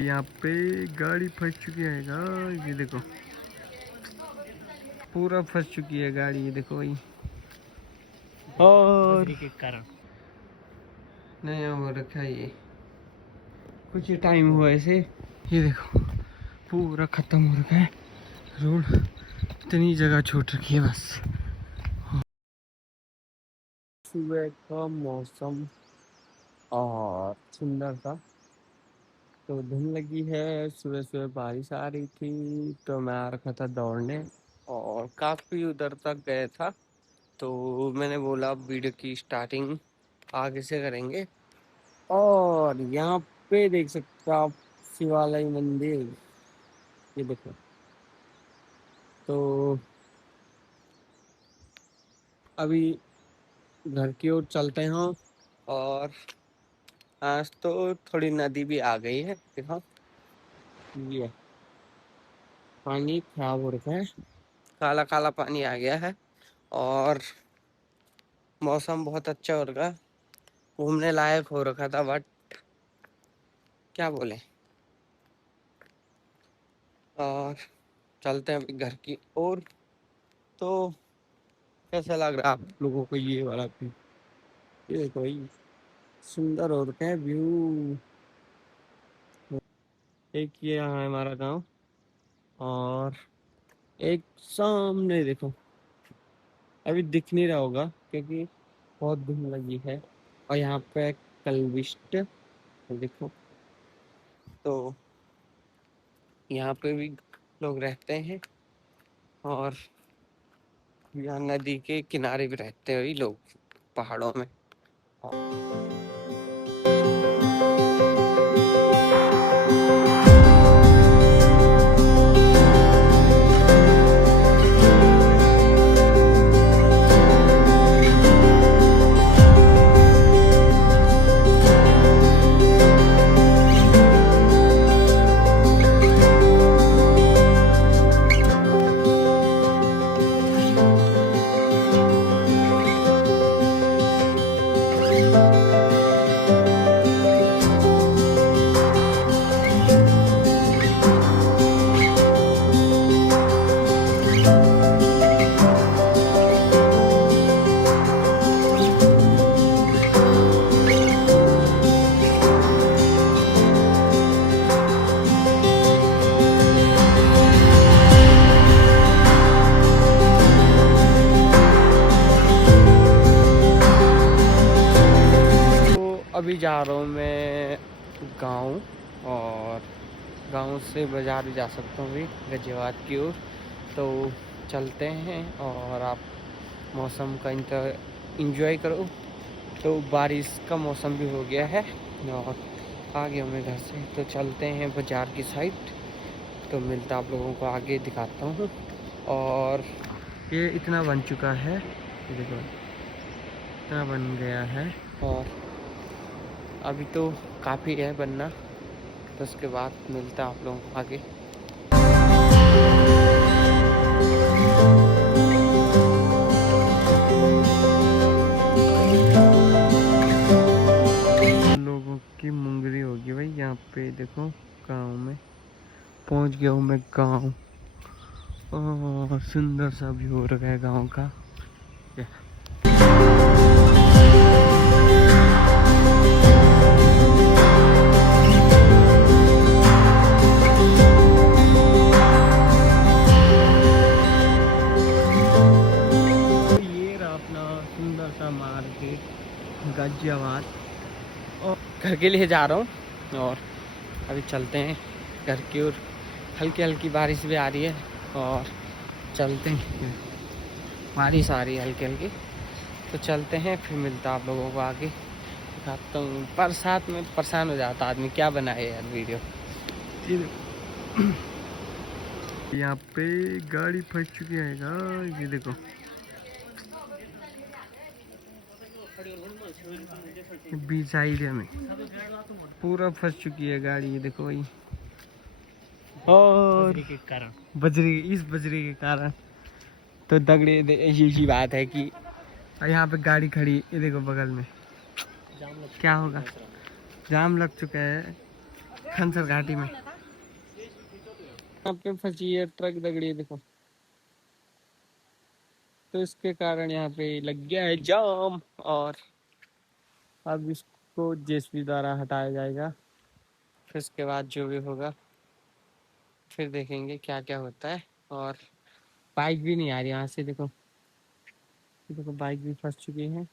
यहाँ पे गाड़ी फंस चुकी है गाइस, ये देखो पूरा फंस चुकी है गाड़ी, ये देखो भाई। और के कारण नया हो रखा है ये, कुछ टाइम हुआ ऐसे, ये देखो पूरा खत्म हो रखा है रोड, इतनी जगह छूट रखी है बस। सुबह का मौसम और सुंदर सा, तो धुंध लगी है, सुबह सुबह बारिश आ रही थी, तो मैं आ रखा था दौड़ने और काफ़ी उधर तक गया था, तो मैंने बोला वीडियो की स्टार्टिंग आगे से करेंगे। और यहाँ पे देख सकते हो आप शिवालय मंदिर, ये देखो। तो अभी घर की ओर चलते हैं, और आज तो थोड़ी नदी भी आ गई है, देखो ये पानी खराब हो रखा है, काला काला पानी आ गया है, और मौसम बहुत अच्छा हो रखा, घूमने लायक हो रखा था, बट क्या बोले। और चलते हैं अभी घर की ओर। तो कैसा लग रहा है आप लोगों को ये वाला व्यू, ये देखो भाई सुंदर हो रखा है व्यू। एक ये यहाँ है हमारा गांव, और एक सामने देखो, अभी दिख नहीं रहा होगा क्योंकि बहुत धुंध लगी है, और यहाँ पे कलविष्ट देखो, तो यहाँ पे भी लोग रहते हैं, और यहाँ नदी के किनारे भी रहते हैं वही लोग, पहाड़ों में। अभी जा रहा हूँ मैं गांव, और गांव से बाज़ार भी जा सकता हूँ अभी गाजियाबाद की ओर, तो चलते हैं और आप मौसम का इंजॉय करो। तो बारिश का मौसम भी हो गया है, और आ गया मैं घर से, तो चलते हैं बाज़ार की साइड, तो मिलता आप लोगों को आगे दिखाता हूँ। और ये इतना बन चुका है, ये देखो इतना बन गया है, और अभी तो काफ़ी है बनना, तो उसके बाद मिलता आप लोगों को आगे। लोगों की मुंगरी होगी भाई यहाँ पे, देखो गांव में पहुंच गया हूँ मैं गांव, और सुंदर सा व्यू हो रखा है गांव का। सुंदर सा मार्केट गाजियाबाद, और घर के लिए जा रहा हूँ, और अभी चलते हैं घर की ओर। हल्की हल्की बारिश भी आ रही है, और चलते हैं, बारिश आ रही है हल्की हल्की, तो चलते हैं, फिर मिलता आप लोगों को आगे दिखाता हूँ। पर साथ में परेशान हो जाता आदमी, क्या बनाए यार वीडियो। यहाँ पे गाड़ी फंस चुकी है, ये देखो बीच एरिया में पूरा फंस चुकी है गाड़ी, ये देखो भाई। और बजरी, इस बजरी के कारण तो दगड़े ऐसी बात है कि यहाँ पे गाड़ी खड़ी, ये देखो बगल में क्या होगा, जाम लग चुका है, खनसर घाटी में। यहाँ पे फंसी है ट्रक दगड़ी देखो, तो इसके कारण यहाँ पे लग गया है जाम। और अब इसको जेसीबी द्वारा हटाया जाएगा, फिर उसके बाद जो भी होगा फिर देखेंगे क्या क्या होता है। और बाइक भी नहीं आ रही यहाँ से, देखो देखो बाइक भी फंस चुकी है।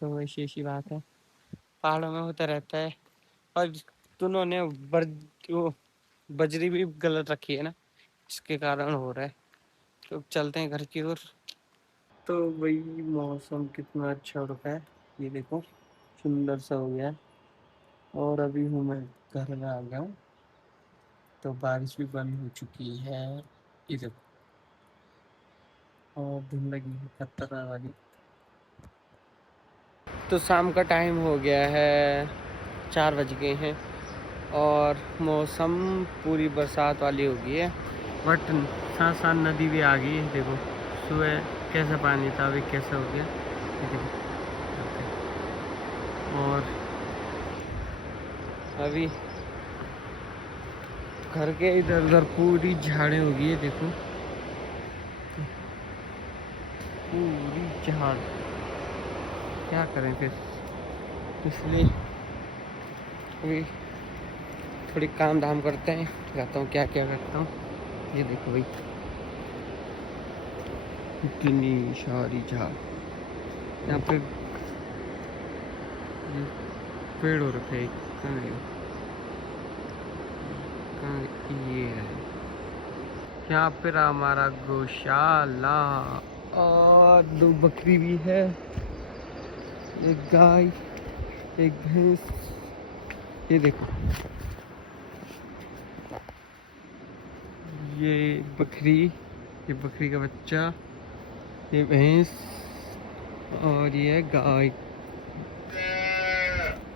तो वैसी ऐसी बात है, पहाड़ों में होता रहता है। और उन्होंने वो बजरी भी गलत रखी है ना, जिसके कारण हो रहा है। तो चलते हैं घर की ओर। तो वही मौसम कितना अच्छा हो रखा है, ये देखो सुंदर सा हो गया है। और अभी हूँ मैं घर में आ गया हूँ, तो बारिश भी बंद हो चुकी है, ये देखो। और धुंध लगी है खतरनाक वाली। तो शाम का टाइम हो गया है, 4 बज गए हैं और मौसम पूरी बरसात वाली हो गई है। बट साथ साथ नदी भी आ गई है, देखो सुबह कैसा पानी था अभी कैसा हो गया, ये देखो। और अभी घर के इधर उधर पूरी झाड़ें हो गई है, देखो पूरी झाड़। क्या करें फिर, इसलिए अभी थोड़ी काम धाम करते हैं, दिखाता हूँ क्या क्या करता हूँ। ये देखो भाई इतनी सारी झाड़, यहाँ पे पेड़ हो रखे हैं। कहाँ है? कहाँ ये है, यहाँ पे रहा हमारा गौशाला। और 2 बकरी भी है, एक गाय, एक भैंस। ये देखो ये बकरी, ये बकरी का बच्चा, ये भैंस और ये गाय।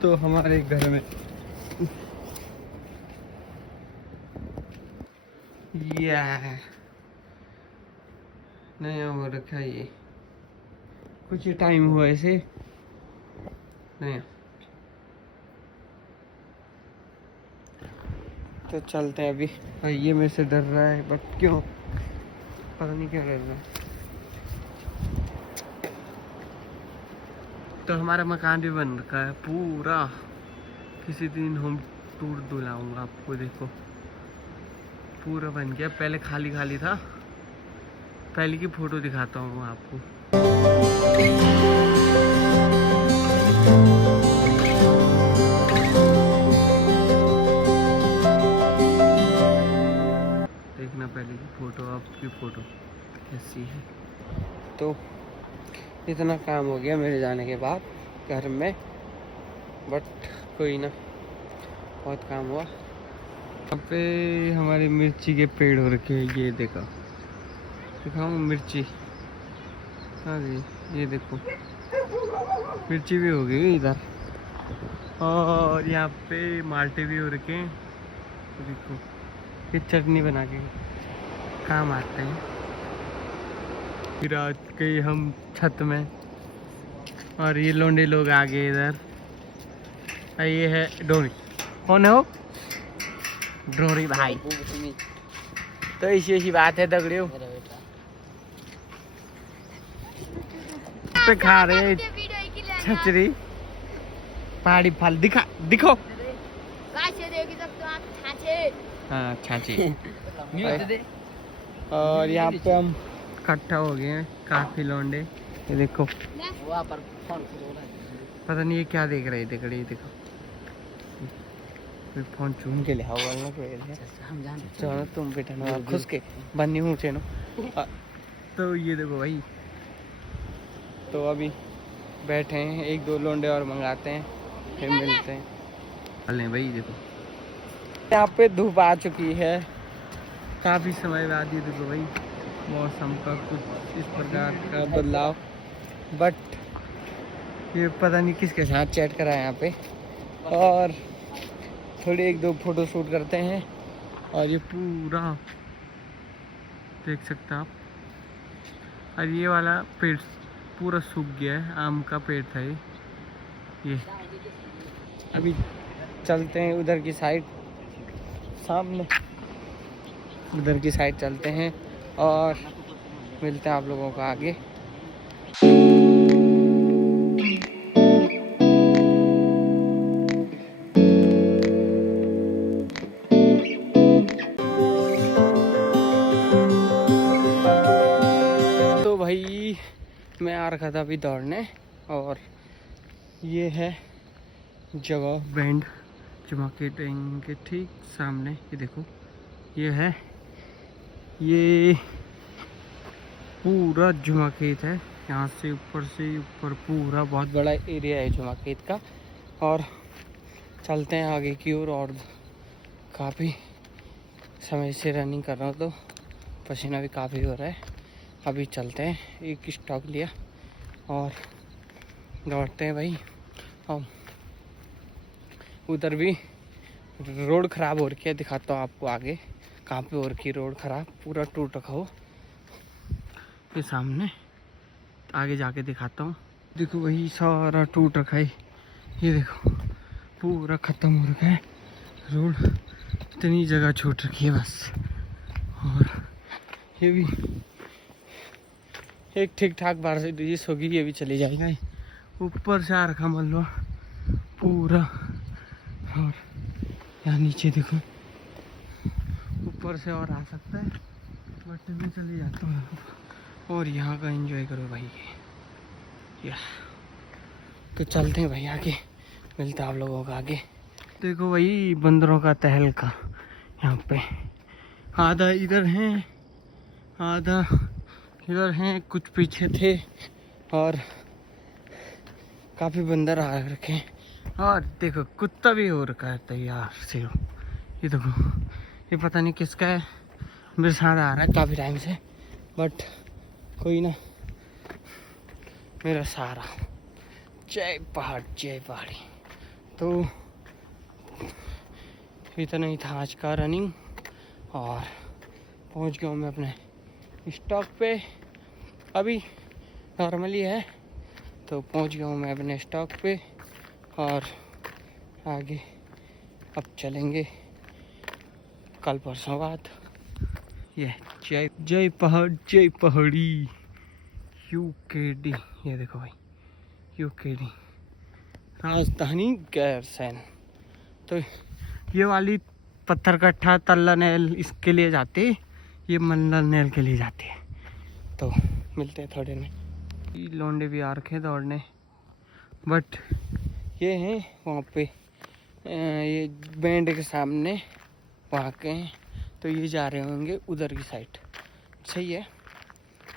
तो हमारे घर में ये नया हो रखा है, ये कुछ टाइम हुआ ऐसे नया। तो चलते हैं अभी। भाई ये मेरे से डर रहा है, बट क्यों पता नहीं क्या डर रहा है। तो हमारा मकान भी बन रखा है पूरा, किसी दिन होम टूर दिलाऊंगा आपको। देखो पूरा बन गया, पहले खाली खाली था, पहले की फोटो दिखाता हूँ आपको। देखना पहले की फोटो, अब की फोटो कैसी है। तो इतना काम हो गया मेरे जाने के बाद घर में, बट कोई ना, बहुत काम हुआ। यहाँ पे हमारे मिर्ची के पेड़ हो रखे हैं, ये देखो दिखाऊँ मिर्ची। हाँ जी ये देखो मिर्ची भी हो गई इधर। और यहाँ पे माल्टे भी हो रखे हैं, देखो ये चटनी बना के काम आते हैं। फिर आज गए हम छत में, और ये लोंडे लोग आ गए इधर। ये है डोरी, कौन है वो? डोरी भाई। तो ऐसी ऐसी बात है दगड़ियों, पे खा रहे छचरी पहाड़ी फल। दिखो हाँ छाछी। और यहाँ पे हम इकट्ठा हो गए हैं काफी लौंडे, ये देखो। पता नहीं ये क्या देख रहे थे, देखो फोन चूम के ले चलो तुम बेटा खुश के बन्नी हूँ चेनो। तो ये देखो भाई, तो अभी बैठे हैं, 1-2 लोंडे और मंगाते हैं, फिर मिलते हैं। चलें भाई, देखो यहाँ पे धूप आ चुकी है काफ़ी समय बाद। ये देखो भाई मौसम का कुछ इस प्रकार का बदलाव, बट ये पता नहीं किसके साथ चैट करा है यहाँ पे। और थोड़ी 1-2 फोटो शूट करते हैं। और ये पूरा देख सकते हैं आप, और ये वाला पेड़ पूरा सूख गया है, आम का पेड़ था ये अभी चलते हैं उधर की साइड, सामने उधर की साइड चलते हैं और मिलते हैं आप लोगों को आगे। तो भाई मैं आ रखा था अभी दौड़ने, और ये है जगह बैंड जुमा के टैंक के ठीक सामने। ये देखो, ये है, ये पूरा जुमा खेत है। यहाँ से ऊपर पूरा बहुत बड़ा एरिया है जुमा खेत का। और चलते हैं आगे की ओर। और काफ़ी समय से रनिंग कर रहा हूँ तो पसीना भी काफ़ी हो रहा है। अभी चलते हैं, एक स्टॉक लिया और दौड़ते हैं भाई। और उधर भी रोड ख़राब हो रखी है, दिखाता हूँ आपको आगे कहाँ पे हो रखी है रोड ख़राब, पूरा टूट रखा हो। ये सामने आगे जाके दिखाता हूँ। देखो वही सारा टूट रखा है, ये देखो पूरा ख़त्म हो रखा है रोड, इतनी जगह छूट रखी है बस। और ये भी एक ठीक ठाक बारिश होगी, ये भी चली जाएगा। ऊपर से आ रखा मान लो पूरा, और यहाँ नीचे देखो ऊपर से और आ सकता है, बट मैं चले जाता हूँ और यहाँ का एंजॉय करो भाई। या तो चलते हैं भाई आगे, मिलता है आप लोगों का आगे। देखो भाई बंदरों का तहलका यहाँ पे, आधा इधर है आधा इधर हैं, कुछ पीछे थे और काफ़ी बंदर आ रखे हैं। और देखो कुत्ता भी हो रखा है तैयार से। ये देखो, ये पता नहीं किसका है, मेरे साथ आ रहा है काफ़ी टाइम से, बट कोई ना, मेरा सारा। जय पहाड़ जय पहाड़ी। तो इतना ही था आज का रनिंग, और पहुंच गया हूँ मैं अपने स्टॉप पे। अभी नॉर्मली है तो पहुंच गया हूँ मैं अपने स्टॉप पे, और आगे अब चलेंगे कल परसों बाद। ये जय जय पहाड़ जय पहाड़ी UKD। ये देखो भाई UKD राजधानी गैरसैंण। तो ये वाली पत्थर कट्ठा तल्ला नहल इसके लिए जाते, ये मल्ला नहल के लिए जाते हैं। तो मिलते हैं थोड़े में। लौंडे भी आ रखे दौड़ने, बट ये हैं वहाँ पे, ये बैंड के सामने वहाँ के हैं, तो ये जा रहे होंगे उधर की साइड। सही है,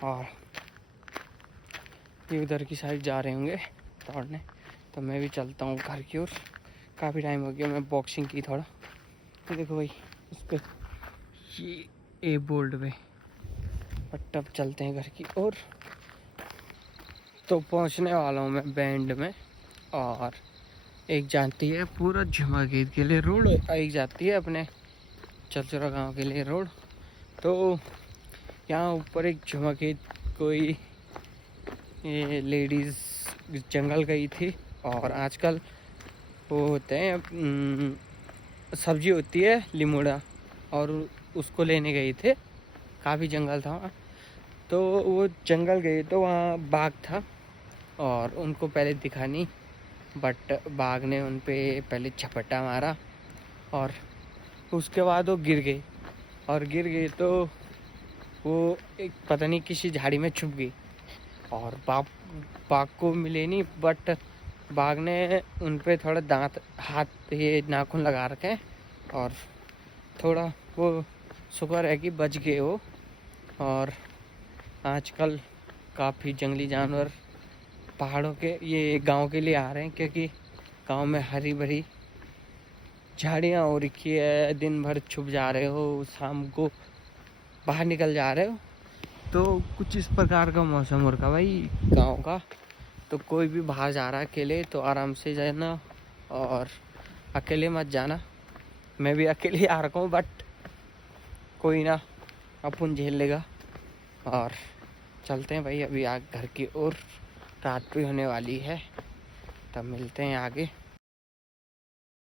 और ये उधर की साइड जा रहे होंगे दौड़ने, तो मैं भी चलता हूँ घर की ओर। काफ़ी टाइम हो गया, मैं बॉक्सिंग की थोड़ा। तो देखो भाई इस पर ये ए बोल्ड पे, बट अब चलते हैं घर की ओर। तो पहुंचने वाला हूँ मैं बैंड में, और एक जाती है पूरा जुमा खेत के लिए रोड, एक जाती है अपने चरचरा गांव के लिए रोड। तो यहाँ ऊपर एक जुमा खेत, कोई ये लेडीज़ जंगल गई थी, और आजकल वो होते हैं सब्जी होती है लिमोड़ा, और उसको लेने गए थे। काफ़ी जंगल था वहाँ, तो वो जंगल गए तो वहाँ बाघ था, और उनको पहले दिखा नहीं, बट बाघ ने उन पे पहले झपट्टा मारा, और उसके बाद वो गिर गई तो वो एक पता नहीं किसी झाड़ी में छुप गई, और बाघ को मिले नहीं, बट बाघ ने उन पे थोड़ा दांत हाथ ये नाखून लगा रखे हैं, और थोड़ा वो शुक्र है कि बच गए वो। और आजकल काफ़ी जंगली जानवर पहाड़ों के ये गांव के लिए आ रहे हैं, क्योंकि गांव में हरी भरी झाड़ियाँ हो रखी है। दिन भर छुप जा रहे हो, शाम को बाहर निकल जा रहे हो, तो कुछ इस प्रकार का मौसम हो रखा भाई गांव का। तो कोई भी बाहर जा रहा है अकेले तो आराम से जाना, और अकेले मत जाना। मैं भी अकेले आ रखा हूँ, बट कोई ना, अपन झेल लेगा। और चलते हैं भाई अभी घर की ओर, रात भी होने वाली है, तब मिलते हैं आगे।